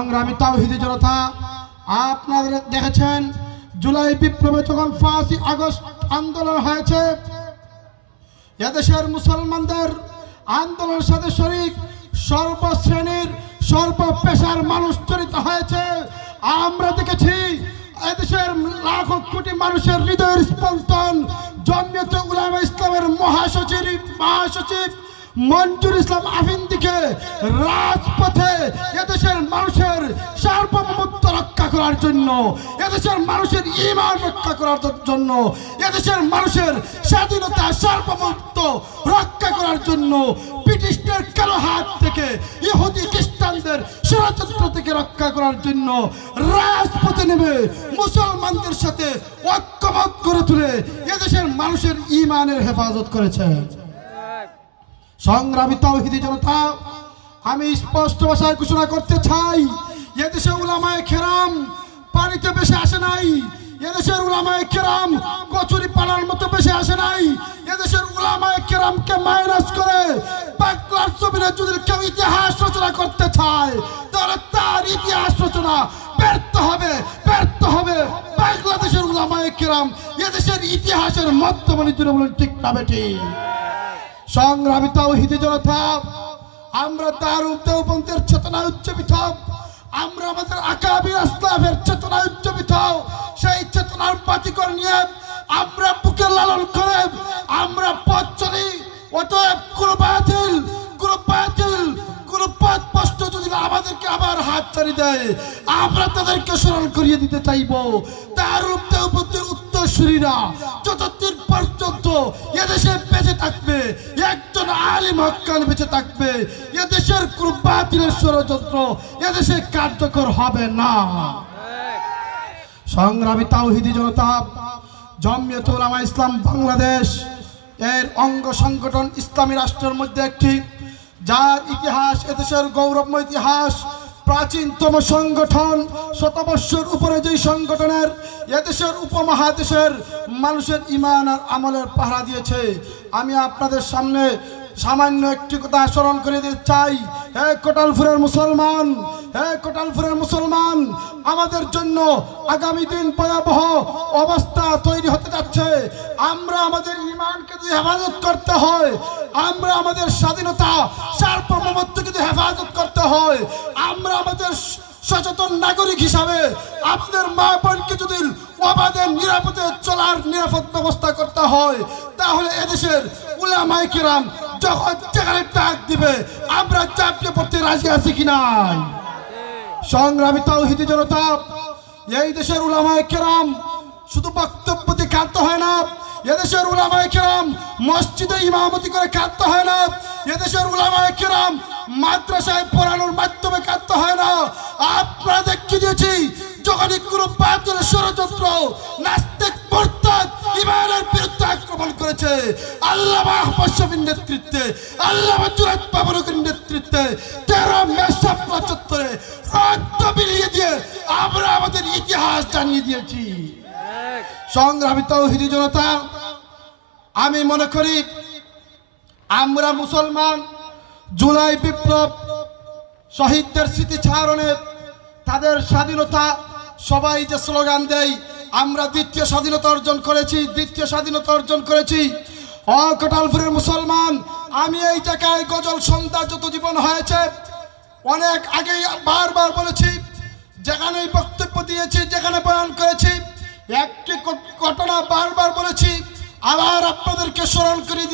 সংগ্রামী তাওহীদি জনতা, আপনারা দেখেছেন জুলাই বিপ্লবে যখন 5ই আগস্ট আন্দোলন হয়েছে, এদেশের মুসলমানদের আন্দোলনের সাথে শরীক সর্বশ্রেণীর সর্বপেশার মানুষ জড়িত হয়েছে। আমরা দেখেছি এদেশের লাখো কোটি মানুষের হৃদয়ের স্পন্দন জমিয়তে উলামা ইসলামের মহাসচিব মঞ্জুর ইসলাম আফিন্দিকে রাজপথে এদেশের মানুষের সার্বভৌমত্ব রক্ষা করার জন্য, এদেশের মানুষের ঈমান রক্ষা করার জন্য, এদেশের মানুষের স্বাধীনতা সার্বভৌমত্ব রক্ষা করার জন্য, ব্রিটিশদের কালো হাত থেকে ইহুদি খ্রিস্টানদের ষড়যন্ত্র থেকে রক্ষা করার জন্য রাজপথে নেমে মুসলমানদের সাথে ঐক্যমত করে তুলে এদেশের মানুষের ঈমানের হেফাজত করেছে। সংগ্রামী তাওহীদি জনতা, আমি স্পষ্ট ভাষায় ঘোষণা করতে চাই, এদেশে উলামায়ে কেরাম পানিতে বেশি আসে নাই, এদেশের উলামায়ে কেরাম কচুরি পানার মতো বেশি আসে নাই। এদেশের উলামায়ে কেরামকে মাইনাস করে বাংলার জমিনে যদি কেউ ইতিহাস রচনা করতে চায়, তাহলে তার ইতিহাস রচনা ব্যর্থ হবে। বাংলাদেশের উলামায়ে কেরাম এদেশের ইতিহাসের মধ্যমণি জুড়ে বলেন ঠিক না বেটি? সংগ্রামী তাওহীদি জনতা, আমরা দারুল দেওবন্দের চেতনায় উজ্জীবিত, আমরা আমাদের আকাবির আসলাফের চেতনায় উজ্জীবিত। সেই চেতনার বাতিকর নিয়ে আমরা বুকে লালন করে আমরা পথ চলি। অতএব কোনো পথভ্রষ্ট যদি আমাদেরকে আবার হাত ছাড়ি দেয়, আমরা তাদেরকে স্মরণ করিয়ে দিতে চাইব, দারুল দেওবন্দের উত্তরসূরিরা যতদিন পর্যন্ত এদেশে বেঁচে থাকবে, একজন আলিম হক্কানি বেঁচে থাকবে, এদেশের কোনো বাতিলের ষড়যন্ত্র এদেশে কার্যকর হবে না। সংগ্রামী তাওহীদি জনতা, জমিয়তে উলামা ইসলাম বাংলাদেশ এর অঙ্গ সংগঠন ইসলামী রাষ্ট্রের মধ্যে একটি, যার ইতিহাস এদেশের গৌরবময় ইতিহাস, প্রাচীনতম সংগঠন, শতবর্ষের উপরে যেই সংগঠনের এদেশের উপমহাদেশের মানুষের ঈমান আর আমলের পাহারা দিয়েছে। আমি আপনাদের সামনে সামান্য একটি কথা স্মরণ করে দিতে চাই। হে কোটালপুরের মুসলমান, আমাদের জন্য আগামী দিন ভয়াবহ অবস্থা তৈরি হতে যাচ্ছে। আমরা আমাদের ঈমানকে যদি হেফাজত করতে হয়, আমরা আমাদের স্বাধীনতা সার্বভৌমত্বকে যদি হেফাজত করতে হয়, আমরা আমাদের সচেতন নাগরিক হিসাবে আমাদের মা বোনকে যদি অবাধে নিরাপদে চলার নিরাপদ ব্যবস্থা করতে হয়, তাহলে এদেশের উলামায়ে কেরাম যখন যেখানে ডাক দিবে আমরা চাপিয়ে পড়তে রাজি আছি কি নাই? সংগ্রামী তাওহীদি জনতা, এই দেশের উলামায়ে কেরাম শুধু বক্তব্য দিয়ে ক্ষান্ত হয় না, এদেশের উলামায়ে কেরাম মসজিদে ইমামতি করে ক্ষান্ত হয় না, এদেশের উলামায়ে কেরাম মাদ্রাসায় পড়ানোর মাধ্যমে ক্ষান্ত হয় না। আপনারা দেখিয়ে দিয়েছি, যখনই কোনো বাতিল ষড়যন্ত্র নাস্তিক মুরতাদ ঈমানের বিরুদ্ধে আক্রমণ করেছে, আল্লামা আহমদ শফীর নেতৃত্বে, আল্লামা জুনায়েদ বাবরকের নেতৃত্বে 13 মে শাপলা চত্বরে রক্ত বিলিয়ে দিয়ে আমরা আমাদের ইতিহাস জানিয়ে দিয়েছি। সংগ্রামী তাওহীদি জনতা, আমি মনে করি আমরা মুসলমান জুলাই বিপ্লব শহীদদের স্মৃতিচারণে তাদের স্বাধীনতা সবাই যে স্লোগান দেয়, আমরা দ্বিতীয় স্বাধীনতা অর্জন করেছি। কোটালপুরের মুসলমান, আমি এই জায়গায় গজল সন্ধ্যা যত জীবন হয়েছে অনেক আগেই বারবার বলেছি, যেখানে বক্তব্য দিয়েছি, যেখানে বয়ান করেছি, একটি ঘটনা বারবার বলেছি, আবার আপনাদেরকে স্মরণ করে